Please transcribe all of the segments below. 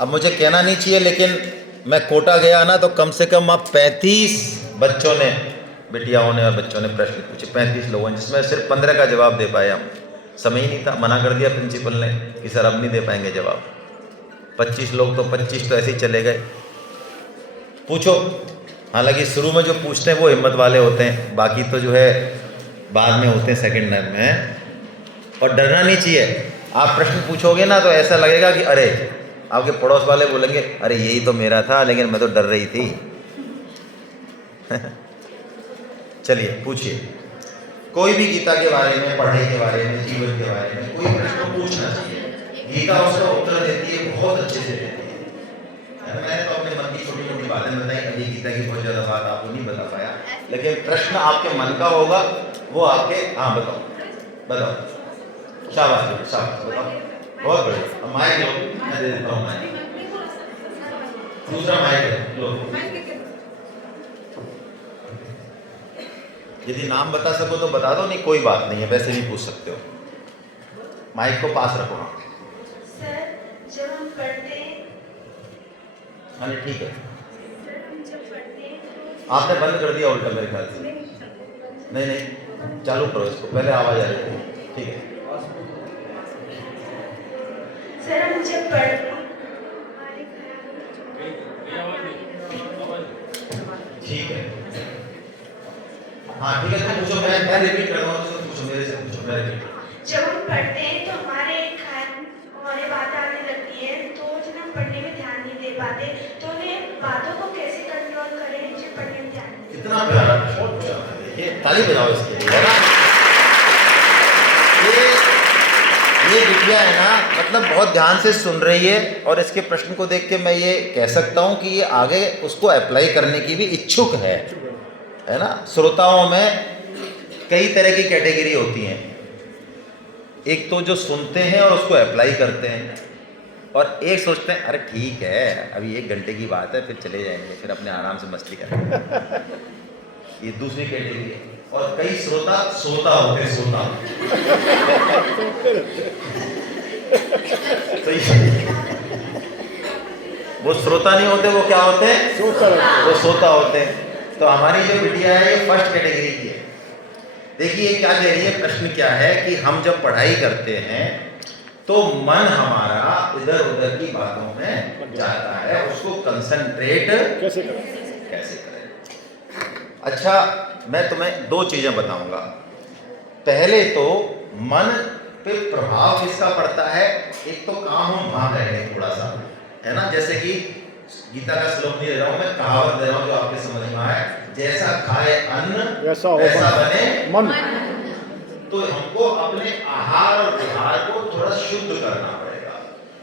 अब मुझे कहना नहीं चाहिए, लेकिन मैं कोटा गया ना तो कम से कम अब 35 बच्चों ने, बिटियाओं ने और बच्चों ने प्रश्न पूछे, 35 लोगों ने, जिसमें सिर्फ 15 का जवाब दे पाए हम। समय ही नहीं था, मना कर दिया प्रिंसिपल ने कि सर अब नहीं दे पाएंगे जवाब। 25 लोग तो 25 तो ऐसे ही चले गए। पूछो। हालांकि शुरू में जो पूछते हैं वो हिम्मत वाले होते हैं, बाकी तो जो है बाद में होते हैं सेकंड नंबर में। और डरना नहीं चाहिए। आप प्रश्न पूछोगे ना तो ऐसा लगेगा कि अरे, आपके पड़ोस वाले बोलेंगे अरे यही तो मेरा था, लेकिन मैं तो डर रही थी। चलिए पूछिए, कोई भी गीता के बारे में, पढ़ाई के बारे में, जीवन के बारे में कोई प्रश्न पूछना चाहिए। गीता उसका उत्तर देती है, बहुत अच्छे से देती है। मैंने तो अपने मन की छोटी छोटी बातें बताई, अभी गीता की बहुत ज़्यादा बात आपको नहीं बता पाया, लेकिन प्रश्न आपके मन का होगा वो आपके। हाँ बताओ बताओ, शाबाश शाबाश, बताओ, बहुत बढ़िया। अब माइक लो, मैं दे देता हूँ माइक, दूसरा माइक लो। यदि नाम बता सको तो बता दो, नहीं कोई बात नहीं है, वैसे भी पूछ सकते हो। माइक को पास रखो। सर जब हम पढ़ते हैं, हाँ ठीक है। सर हम जब पढ़ते हैं तो आपने बंद कर दिया उल्टा मेरे ख्याल से। नहीं नहीं, चालू करो इसको, पहले आवाज़ आ रही थी। ठीक है। सर हम जब पढ़ते हैं ठीक है। हाँ ठीक है, तो पूछो, मैं रिपीट कर रहा हूँ, तो पूछो मेरे से, पूछो मैं रिपीट। जब हम पढ़ते हैं तो हमारे बात आने लगती है, तो जब हम पढ़ने में ध्यान नहीं दे पाते, तो उन्हें बातों को कैसे कंट्रोल करें जब पढ़ने में ध्यान नहीं। कितना प्यारा, बहुत प्यारा। देखिए ताली बजाओ इसके लिए, है ना। ये बिटिया है ना, मतलब बहुत ध्यान से सुन रही है, और इसके प्रश्न को देख के मैं ये कह सकता हूँ कि ये आगे उसको अप्लाई करने की भी इच्छुक है ना। श्रोताओं में कई तरह की कैटेगरी होती हैं। एक तो जो सुनते हैं और उसको अप्लाई करते हैं, और एक सोचते हैं अरे ठीक है अभी 1 घंटे की बात है, फिर चले जाएंगे, फिर अपने आराम से मस्ती करेंगे। ये दूसरी कैटेगरी है। और कई श्रोता सोता होते हैं, सोता। तो वो श्रोता नहीं होते, वो क्या होते हैं, वो सोता होते हैं। तो हमारी जो बिटिया है ये फर्स्ट कैटेगरी की है। देखिए क्या कह रही है, प्रश्न क्या है कि हम जब पढ़ाई करते हैं तो मन हमारा इधर उधर की बातों में जाता है, उसको कंसंट्रेट कैसे करें। अच्छा, मैं तुम्हें 2 चीजें बताऊंगा। पहले तो मन पे प्रभाव किसका पड़ता है, एक तो काम हम वहां करेंगे थोड़ा सा, है ना। जैसे कि गीता का श्लोक नहीं दे रहा हूं मैं, कहावत दे रहा हूं जो आपके समझ में आए, जैसा खाए अन्न वैसा बने मन। तो हमको अपने आहार और विहार को थोड़ा शुद्ध करना पड़ेगा।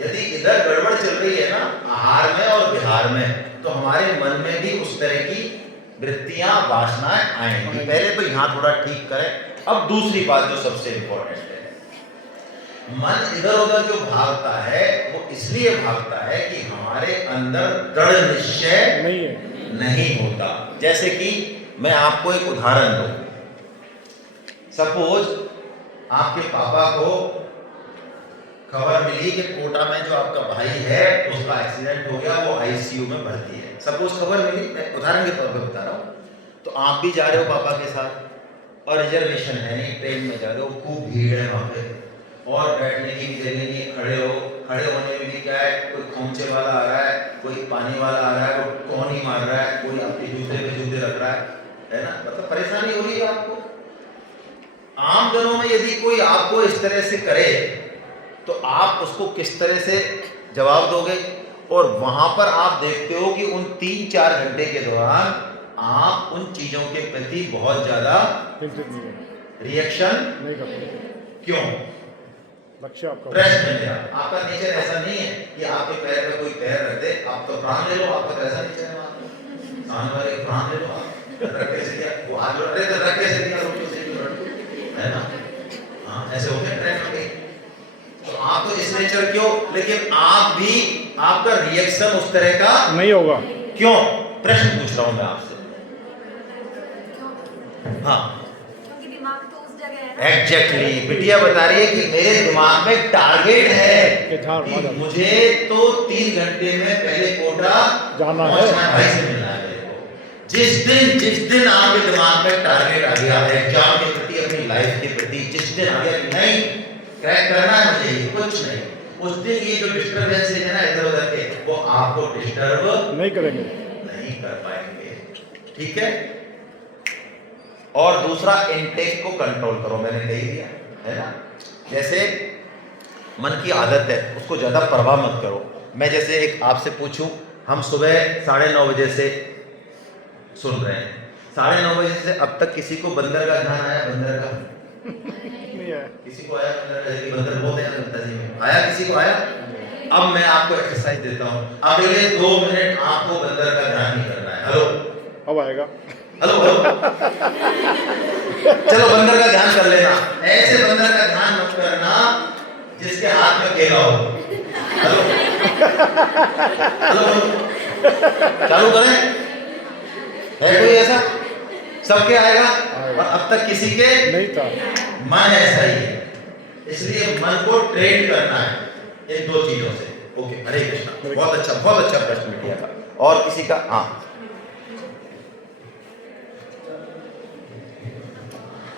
यदि इधर गड़बड़ चल रही है ना आहार में और विहार में, तो हमारे मन में भी उस तरह की वृत्तियां, वासनाएं आएंगी। पहले तो यहाँ थोड़ा ठीक करें। अब दूसरी बात जो सबसे इंपॉर्टेंट है, मन इधर उधर जो भागता है वो इसलिए भागता है कि हमारे अंदर दृढ़ निश्चय नहीं होता। जैसे कि मैं आपको एक उदाहरण दूं। सपोज आपके पापा को खबर मिली कि कोटा में जो आपका भाई है उसका एक्सीडेंट हो गया, वो आईसीयू में भर्ती है। सपोज खबर मिली, मैं उदाहरण के तौर पे बता रहा हूँ। तो आप भी जा रहे हो पापा के साथ, और रिजर्वेशन है नहीं, ट्रेन में जा रहे हो, खूब भीड़ है वहाँ पे, और बैठने की भी जगह नहीं, खड़े होने में भी क्या है, कोई खोमचे वाला आ रहा है, कोई पानी वाला आ रहा है, कोई कौन ही मार रहा है, कोई अपने जूते पे जूते रख रहा है ना। मतलब परेशानी हो रही है आपको। आम दिनों में यदि कोई आपको इस तरह से करे तो आप उसको किस तरह से जवाब दोगे। और वहां पर आप देखते हो कि उन 3-4 घंटे के दौरान आप उन चीजों के प्रति बहुत ज्यादा रिएक्शन नहीं करते। क्यों? प्रश्न मेरा, आपका नेचर ऐसा नहीं है कि आपके पैर पे कोई पैर रख दे, आप तो प्राण ले लो, आपका तो ऐसा नेचर है। सामने वाले प्राण ले लो, आप रख कैसे दिया, वो हाथ जोड़ रहे तो रख कैसे दिया, है ना। हाँ ऐसे होते हैं ट्रेन में। तो आप तो इस नेचर क्यों, लेकिन आप भी, आपका रिएक्शन उस तरह का नहीं होगा। क्यों? प्रश्न पूछ रहा हूं मैं आपसे। हाँ क्योंकि दिमाग तो उस जगह है एग्जैक्टली बिटिया बता रही है कि मेरे दिमाग में टारगेट है कि मुझे तो 3 घंटे में पहले कोटा जाना है। पहुंचना है, भाई से मिलना है मेरे को। जिस दिन आपके दिमाग में टारगेट आ गया है एग्जाम के प्रति, अपनी लाइफ के प्रति, जिस दिन आ गया कि नहीं क्रैक करना है मुझे, ये कुछ नहीं, उस दिन ये जो डिस्टर्बेंस है ना इधर उधर के, वो आपको डिस्टर्ब नहीं करेंगे, नहीं कर पाएंगे। ठीक है। और दूसरा, इनटेक को कंट्रोल करो, मैंने कही दिया है ना। जैसे मन की आदत है, उसको ज़्यादा परवाह मत करो। मैं जैसे एक आपसे पूछूं, हम सुबह 9:30 बजे से सुन रहे हैं, 9:30 बजे से अब तक किसी को बंदर का ध्यान आया? बंदर का नहीं है। किसी को आया? बंदर बहुत है जनता जी में आया, किसी को आया? अब मैं आपको एक्सरसाइज देता हूँ, अगले 2 मिनट आपको बंदर का ध्यान नहीं करना है। हेलो, अब आएगा। हेलो हेलो, चलो बंदर का ध्यान कर लेना। ऐसे बंदर का ध्यान मत करना जिसके हाथ में केला हो। हेलो हेलो, चालू करें? है कोई ऐसा? सबके आएगा, और अब तक किसी के नहीं था। मन ऐसा ही है, इसलिए मन को ट्रेन करना है इन 2 चीजों से। ओके, हरे कृष्णा। बहुत अच्छा प्रश्न किया था। और किसी का? हाँ,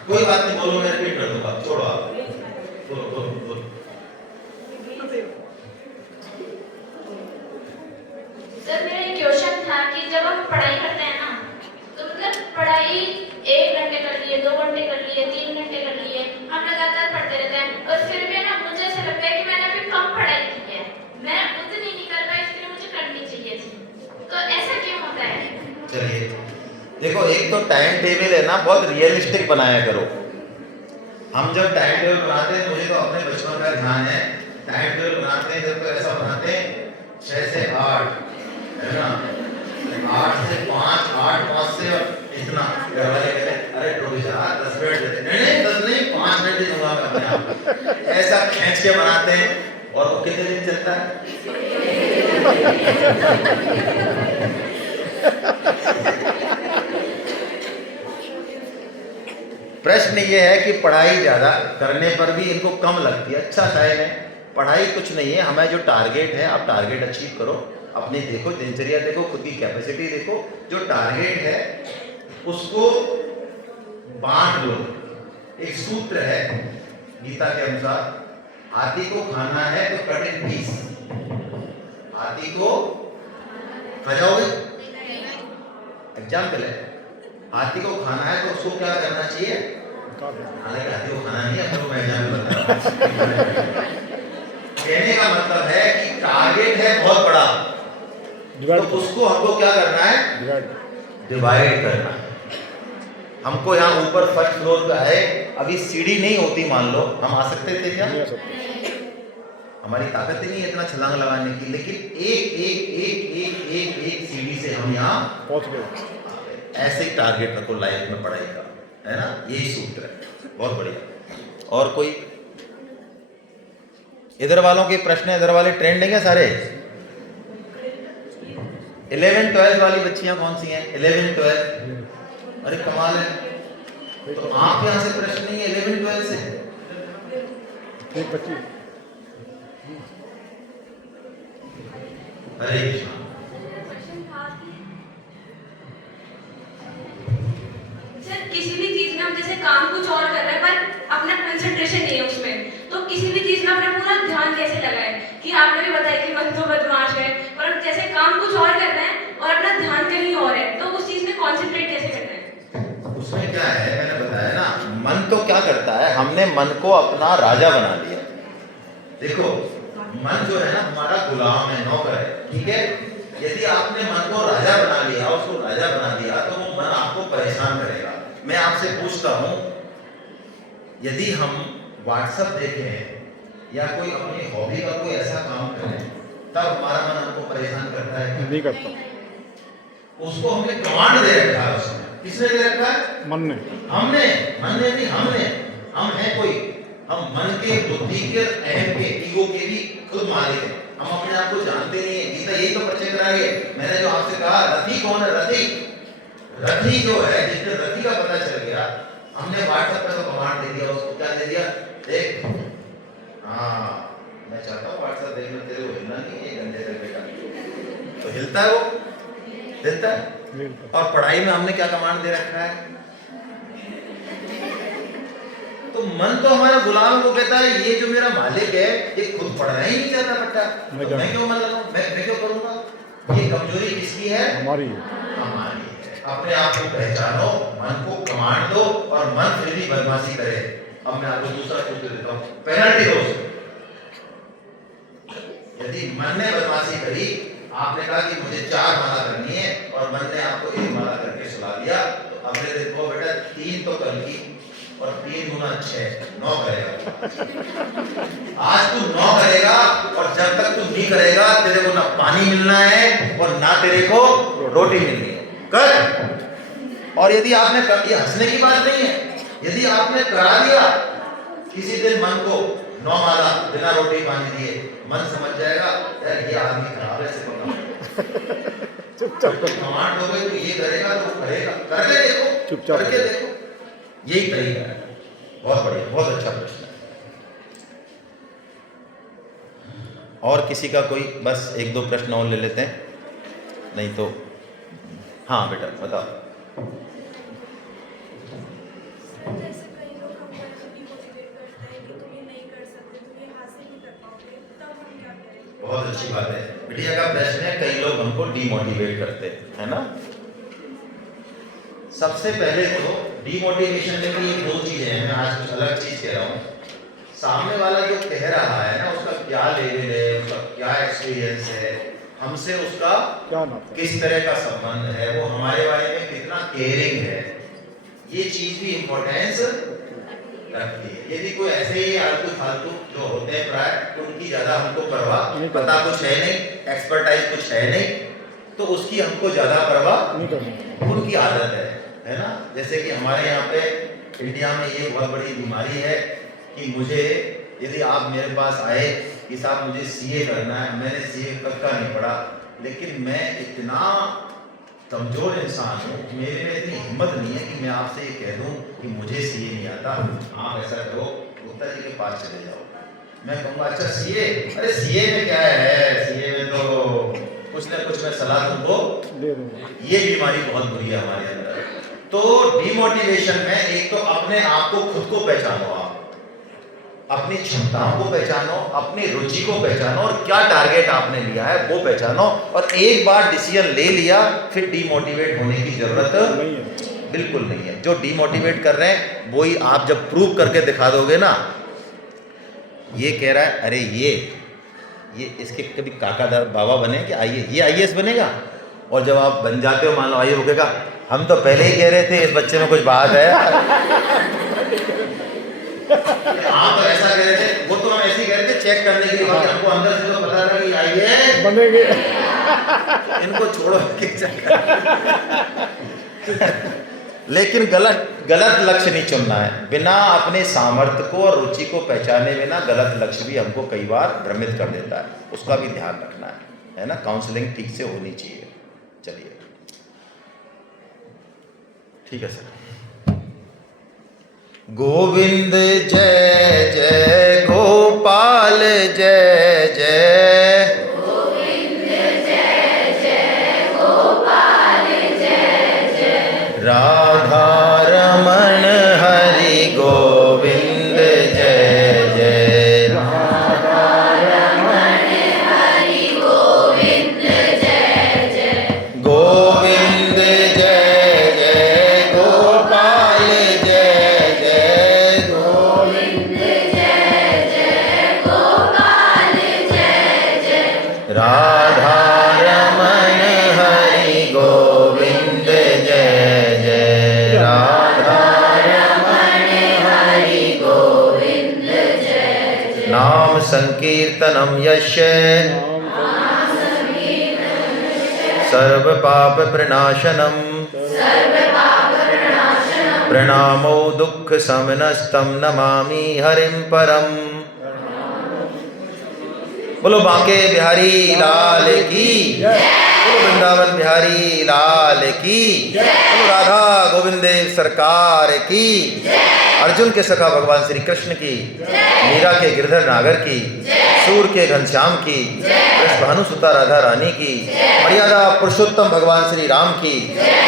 कोई बात नहीं, बोलो, मैं रिपीट कर दूंगा, छोड़ो आप, बोलो बोलो बोलो। सर मेरा एक क्वेश्चन था कि जब हम पढ़ाई करते हैं ना, तो मतलब पढ़ाई 1 घंटे कर लिए, 2 घंटे कर लिए, 3 घंटे कर लिए, हम लगातार पढ़ते रहते हैं, और फिर भी ना मुझे ऐसा लगता है कि मैंने अभी कम पढ़ाई की है, मैं उतनी नहीं कर पाई जितनी मुझे करनी चाहिए थी। तो ऐसा क्यों होता है? चलिए देखो, एक तो टाइम टेबल है ना, बहुत रियलिस्टिक बनाया करो। हम जब टाइम टेबल बनाते हैं, मुझे तो अपने बचपन का ध्यान है, टाइम टेबल बनाते हैं जब तो ऐसा बनाते हैं 6 से 8, है ना, 8 से 5, 8 5 से इतना। घर वाले कहते हैं अरे रुक जा, 10 मिनट देते, नहीं 10 नहीं 5 मिनट दे दूंगा मैं अपने आप। ऐसा खींच के बनाते हैं, और वो कितने दिन चलता है? प्रश्न ये है कि पढ़ाई ज़्यादा करने पर भी इनको कम लगती है। अच्छा साइड है, पढ़ाई कुछ नहीं है, हमें जो टारगेट है, आप टारगेट अचीव करो, अपनी देखो दिनचर्या देखो, खुद की कैपेसिटी देखो, जो टारगेट है उसको बांट लो। एक सूत्र है गीता के अनुसार, हाथी को खाना है तो कट इन पीस। हाथी को खा जाओगे? एग्जाम्पल है, हाथी को खाना है तो उसको क्या करना चाहिए? हालांकि हाथी को खाना नहीं है, पर मैं एग्जाम्पल बता रहा हूं। कहने का मतलब है कि टारगेट है बहुत बड़ा, तो उसको हमको क्या करना है? डिवाइड करना है। हमको यहाँ ऊपर फर्स्ट फ्लोर पे है, अभी सीढ़ी नहीं होती मान लो, हम आ सकते थे क्या? हमारी ताकत ही नहीं है इतना छलांग लगाने की, लेकिन एक एक एक एक एक एक सीढ़ी से हम यहाँ पहुंच गए। ऐसे ही टारगेट रखो लाइफ में पढ़ाई का, है ना, यही सूत्र है। बहुत बढ़िया। और कोई इधर वालों के प्रश्न है? इधर वाले ट्रेंडिंग है सारे। 11 12 वाली बच्चियां कौन सी हैं? 11 12, अरे कमाल है। तो आप यहाँ से प्रश्न नहीं है 11 12 से? एक बच्ची हरे कृष्णा। सर किसी भी चीज में हम जैसे काम कुछ और कर रहे हैं पर अपना कंसंट्रेशन नहीं है उसमें, तो किसी भी चीज में अपना पूरा ध्यान कैसे लगाए? कि आपने भी बताया कि मन तो बदमाश है, पर हम जैसे काम कुछ और कर रहे हैं और अपना ध्यान कहीं और है, तो उस चीज में कॉन्सेंट्रेट कैसे करना है? उसमें क्या है, मैंने बताया ना, मन तो क्या करता है, हमने मन को अपना राजा बना लिया। देखो मन जो है ना हमारा गुलाम है, नौकर है, ठीक है। यदि आपने मन को राजा बना लिया, उसको राजा बना दिया, तो वो मन आपको परेशान करेगा। मैं आपसे पूछता हूं, यदि हम व्हाट्सएप देखें या कोई अपनी हॉबी का कोई ऐसा काम करें, तब हमारा मन हमको परेशान करता है? नहीं करता। उसको हमने कमांड दे रखा है, उसमें किसने दे रखा है? मन ने। हमने, मन ने नहीं, हमने। हम है कोई, हम मन के, बुद्धि के, अहम के, ईगो के भी खुद मालिक हैं। हम अपने आप को जानते नहीं है। गीता यही तो परिचय करा रही है। मैंने जो आपसे कहा, रथी कौन है? रथी, रथी जो है, जिसने रथी का पता चल गया, हमने व्हाट्सएप पे तो कमांड दे दिया उसको, क्या दे दिया, देख हाँ मैं चाहता हूँ व्हाट्सएप देखना, तेरे को हिलना नहीं है गंदे से बेटा, तो हिलता है वो, हिलता है। और पढ़ाई में हमने क्या कमांड दे रखा है, तो मन तो हमारा गुलाम को कहता है ये जो मेरा मालिक है ये खुद पढ़ना ही नहीं चाहता बेटा, तो मैं क्यों मन लगाऊं, मैं क्यों करूंगा। ये कमजोरी किसकी है, हमारी हमारी है। अपने आप को पहचानो, मन को कमांड दो, और मन फिर भी बदमाशी करे। अब मैं आपको दूसरा सूत्र देता हूँ, पेनल्टी दो उसको। यदि मन ने बदमाशी करी, आपने कहा कि मुझे 4 माला करनी है और मन ने आपको 1 माला करके सुला दिया, तो अगले दिन को बेटा 3 तो कल की, और 3 गुना 6 9 करेगा। आज तू 9 करेगा, और जब तक तू नहीं करेगा तेरे को ना पानी मिलना है और ना तेरे को रोटी मिलनी है। कर। और यदि आपने कर, ये हंसने की बात नहीं है, यदि आपने करा दिया किसी दिन मन को 9 माला बिना रोटी पानी दिए, मन समझ जाएगा यार ये आदमी खराब है, ऐसे पकड़ चुपचाप कमांड दोगे तो ये करेगा तो करेगा, करके देखो, चुपचाप करके देखो, यही तरीका है। बहुत बढ़िया, बहुत अच्छा प्रश्न है। और किसी का कोई, बस 1-2 प्रश्न और ले लेते हैं, नहीं तो हाँ बेटा बताओ। जैसे कई लोग हमको डिमोटिवेट करते हैं कि तुम ये नहीं कर सकते, तुम ये हासिल नहीं कर पाओगे, तब हम क्या करें। बहुत अच्छी बात है बिटिया का प्रश्न है, कई लोग हमको डिमोटिवेट करते हैं ना। सबसे पहले तो डिमोटिवेशन में भी 2 चीजें हैं, मैं आज कुछ अलग चीज कह रहा हूँ। सामने वाला जो कह रहा है ना, उसका क्या लेवल है, उसका क्या एक्सपीरियंस है, हमसे उसका क्या नाता, किस तरह का संबंध है, वो हमारे बारे में कितना केयरिंग है, ये चीज भी इम्पोर्टेंस रखती है। यदि कोई ऐसे ही आलतू फालतू जो होते हैं प्राय, उनकी ज्यादा हमको परवाह, पता कुछ है नहीं, एक्सपर्टाइज कुछ है नहीं, तो उसकी हमको ज्यादा परवाह नहीं करना। उनकी आदत है ना। जैसे कि हमारे यहाँ पे इंडिया में ये बहुत बड़ी बीमारी है कि मुझे, यदि आप मेरे पास आए कि साहब मुझे सीए करना है, मैंने सीए का नहीं पढ़ा, लेकिन मैं इतना कमजोर इंसान हूँ, मेरे में इतनी हिम्मत नहीं है कि मैं आपसे ये कह दूँ कि मुझे सीए नहीं आता, आप ऐसा करो गुप्ता जी के पास चले जाओ। मैं कहूँगा अच्छा सीए, अरे सीए में क्या है, सीए में तो कुछ न कुछ मैं सलाह तुमको दे दूंगा। ये बीमारी बहुत बुरी है हमारे अंदर। तो डिमोटिवेशन में एक तो अपने आप को, खुद को पहचानो, आप अपनी क्षमताओं को पहचानो, अपनी रुचि को पहचानो, और क्या टारगेट आपने लिया है वो पहचानो। और एक बार डिसीजन ले लिया, फिर डिमोटिवेट होने की जरूरत नहीं है, बिल्कुल नहीं है। जो डिमोटिवेट कर रहे हैं वही आप जब प्रूव करके दिखा दोगे ना, ये कह रहा है अरे ये इसके कभी काका बाबा बने कि आइए ये आईएएस बनेगा, और जब आप बन जाते हो मान लो आइए, वो कहेगा हम तो पहले ही कह रहे थे इस बच्चे में कुछ बात है। आप तो ऐसा कह रहे थे, वो तो हम ऐसे ही कह रहे थे चेक करने के लिए, बाकी हमको अंदर से तो पता था कि आईएएस बनेंगे। इनको छोड़ो के चक्कर। लेकिन गलत लक्ष्य नहीं चुनना है। बिना अपने सामर्थ्य को और रुचि को पहचाने बिना गलत लक्ष्य भी हमको कई बार भ्रमित कर देता है, उसका भी ध्यान रखना है ना। काउंसलिंग ठीक से होनी चाहिए। चलिए ठीक है सर। गोविंद जय जय गोपाल जय जय, गोविंद जय जय गोपाल जय जय, राधा रमण हरि गोविंद जय जय, राधा रमण हरि गोविंद जय जय, गोविंद जय जय गोपाल जय जय, गोविंद जय जय गोपाल जय जय, राधा रमण हरि गोविंद जय जय, राधा रमण हरि गोविंद जय जय, नाम संकीर्तनम यस्य सर्व पाप प्रणाशनम, प्रणामो दुख समनस्तम नमामि हरिम परम। बोलो बांके बिहारी लाल की। बोलो वृंदावन बिहारी लाल की, बोलो राधा गोविंद देव सरकार की, अर्जुन के सखा भगवान श्री कृष्ण की, मीरा के गिरधर नागर की, सूर के घनश्याम की, भानु सुता राधा रानी की, मर्यादा पुरुषोत्तम भगवान श्री राम की,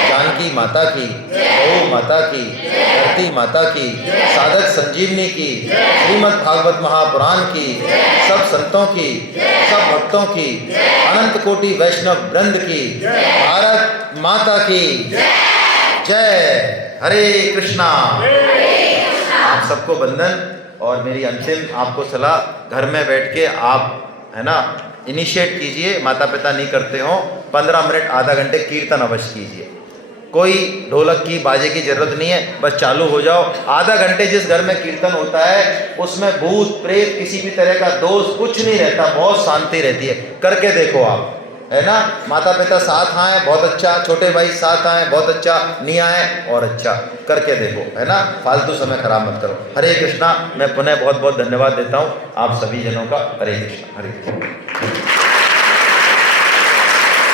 जानकी माता की, गौ माता की, धरती माता की, साधक संजीवनी की, श्रीमद् भागवत महापुराण की, सब संतों की, सब भक्तों की, अनंत कोटि वैष्णव वृंद की, भारत माता की जय। हरे कृष्णा। आप सबको बंधन और मेरी अंतिम आपको सलाह, घर में बैठ के आप है ना इनिशिएट कीजिए, माता पिता नहीं करते हो, 15 मिनट आधा घंटे कीर्तन अवश्य कीजिए। कोई ढोलक की बाजे की जरूरत नहीं है, बस चालू हो जाओ। आधा घंटे जिस घर में कीर्तन होता है उसमें भूत प्रेत किसी भी तरह का दोष कुछ नहीं रहता, बहुत शांति रहती है। करके देखो आप, है ना। माता पिता साथ आए बहुत अच्छा, छोटे भाई साथ आए बहुत अच्छा, नहीं आए और अच्छा। करके देखो, है ना, फालतू समय खराब मत करो। हरे कृष्णा। मैं पुनः बहुत बहुत धन्यवाद देता हूँ आप सभी जनों का। हरे कृष्णा। हरे कृष्णा।